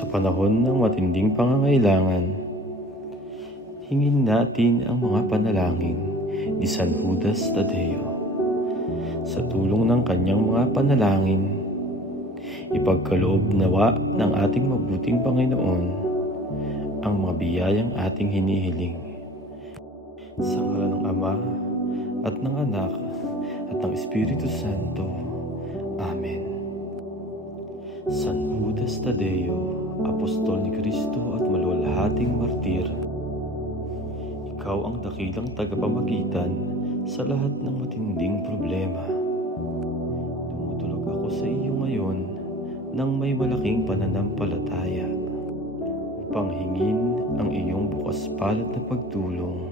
Sa panahon ng matinding pangangailangan, hingin natin ang mga panalangin ni San Judas Tadeo. Sa tulong ng kanyang mga panalangin, ipagkaloob nawa ng ating mabuting Panginoon ang mga biyayang ating hinihiling. Sa ngalan ng Ama at ng Anak at ng Espiritu Santo. Amen. San Judas Tadeo, Apostol ni Cristo at maluwalhating martir, ikaw ang dakilang tagapamagitan sa lahat ng matinding problema. Tumutulog ako sa iyo ngayon ng may malaking pananampalataya upang hingin ang iyong bukas palad na pagtulong,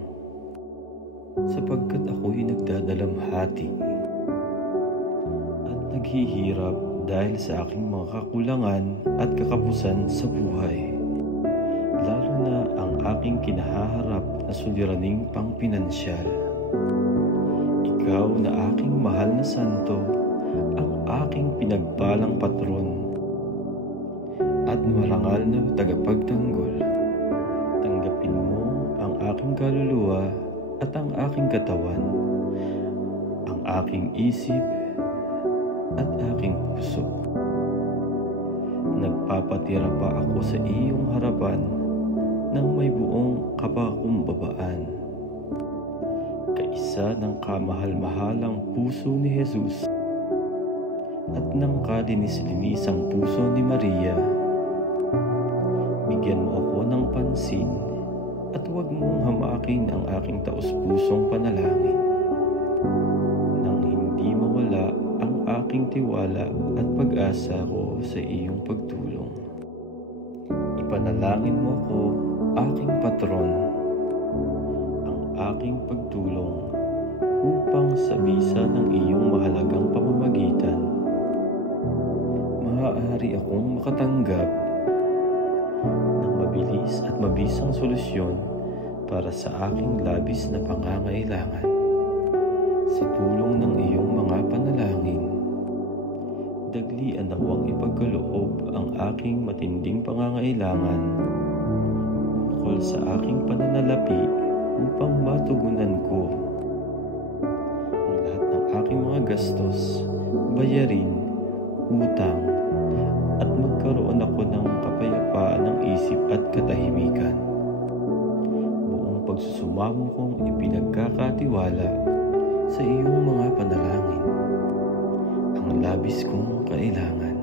sapagkat ako'y nagdadalamhati at naghihirap dahil sa aking mga kakulangan at kakapusan sa buhay, lalo na ang aking kinahaharap na suliraning pangpinansyal. Ikaw na aking mahal na santo, ang aking pinagpalang patron at marangal na tagapagtanggol, tanggapin mo ang aking kaluluwa at ang aking katawan, ang aking isip at aking puso. Nagpapatira pa ako sa iyong harapan ng may buong kapakumbabaan. Kaisa ng kamahal-mahalang puso ni Jesus at ng kalinis-linisang puso ni Maria, bigyan mo ako ng pansin at huwag mong hamakin ang aking taos-pusong panalangin, nang hindi mawala ang aking tiwala at pag-asa ko sa iyong pagtulong. Ipanalangin mo ako, aking patron, ang aking pagtulong upang sa bisa ng iyong mahalagang pamamagitan, maaari akong makatanggap ng mabilis at mabisang solusyon para sa aking labis na pangangailangan. Sa tulong ng iyong mga panalangin, daglian nawang ipagkaloob ang aking matinding pangangailangan ukol sa aking pananalapi upang matugunan ko ang lahat ng aking mga gastos, bayarin, utang, at magkaroon ako ng kapayapaan ng isip at katahimikan. Buong pagsusumamo kong ipinagkakatiwala sa iyong mga panalangin, ang labis kong kailangan.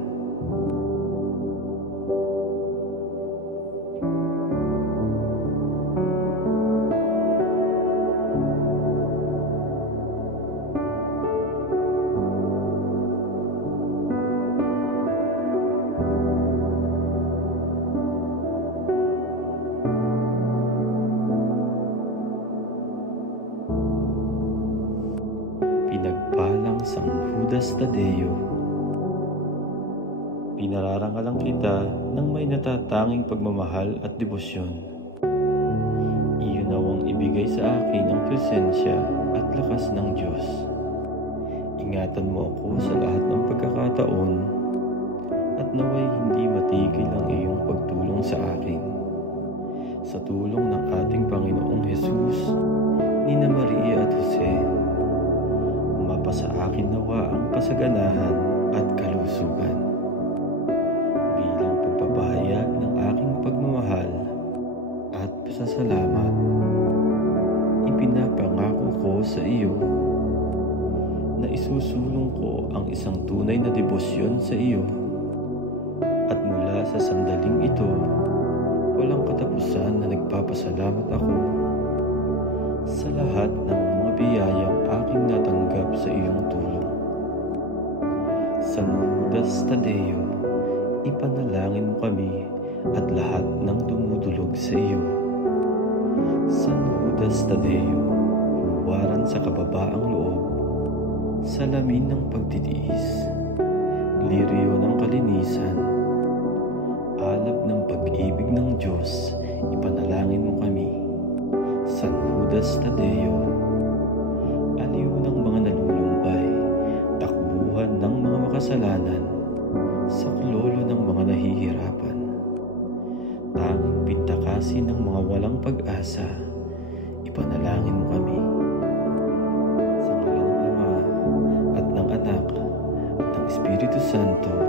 Pinagpalang San Judas Tadeo, pinararangalan kita ng may natatanging pagmamahal at debosyon. Iyon nawang ibigay sa akin ang presensya at lakas ng Diyos. Ingatan mo ako sa lahat ng pagkakataon at naway hindi matigil ang iyong pagtulong sa akin. Sa tulong ng ating Panginoong Jesus, Nina Maria at Jose, mapasa akin nawa ang kasaganahan at kalusugan. Bilang pagpapahayag ng aking pagmamahal at pasasalamat, ipinapangako ko sa iyo na isusulong ko ang isang tunay na debosyon sa iyo, at mula sa sandaling ito, walang katapusan na nagpapasalamat ako sa lahat ng mga biyayang aking natanggap sa iyong tulong. San Judas Tadeo, ipanalangin mo kami at lahat ng dumudulog sa iyo. San Judas Tadeo, huwaran sa kababaang loob, salamin ng pagtitiis, liryo ng kalinisan, alab ng pag-ibig ng Diyos, ipanalangin mo kami. San Judas Tadeo, aliw ng mga nalulumbay, takbuhan ng mga makasalanan, saklolo ng mga nahihirapan, palakasin ng mga walang pag-asa, ipanalangin mo kami. Sa ngalan ng Ama at ng Anak at ng Espiritu Santo.